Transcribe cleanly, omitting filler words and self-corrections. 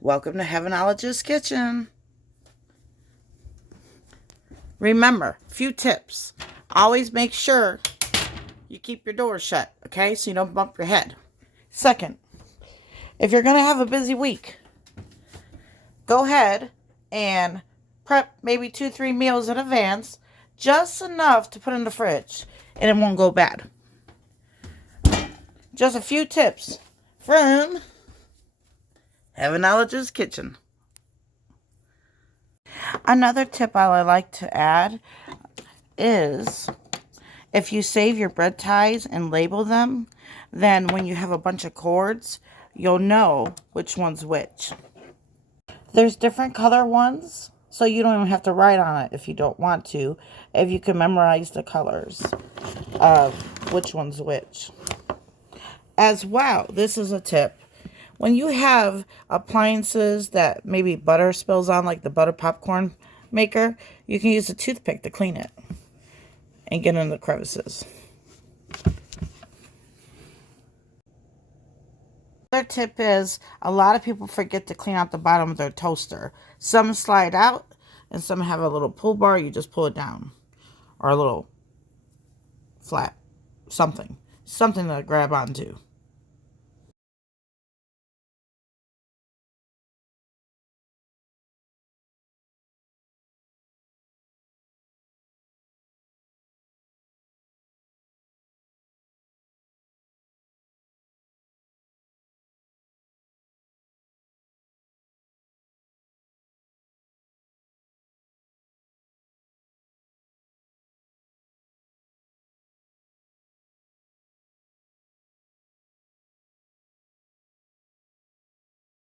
Welcome to Heavenologist's Kitchen. Remember, few tips. Always make sure you keep your door shut, okay? So you don't bump your head. Second, if you're going to have a busy week, go ahead and prep maybe 2-3 meals in advance, just enough to put in the fridge, and it won't go bad. Just a few tips from Heavenologist's Kitchen. Another tip I like to add is if you save your bread ties and label them, then when you have a bunch of cords, you'll know which one's which. There's different color ones, so you don't even have to write on it if you don't want to, if you can memorize the colors of which one's which. As well, this is a tip. When you have appliances that maybe butter spills on, like the butter popcorn maker, you can use a toothpick to clean it and get in the crevices. Another tip is a lot of people forget to clean out the bottom of their toaster. Some slide out and some have a little pull bar. You just pull it down, or a little flat something to grab onto.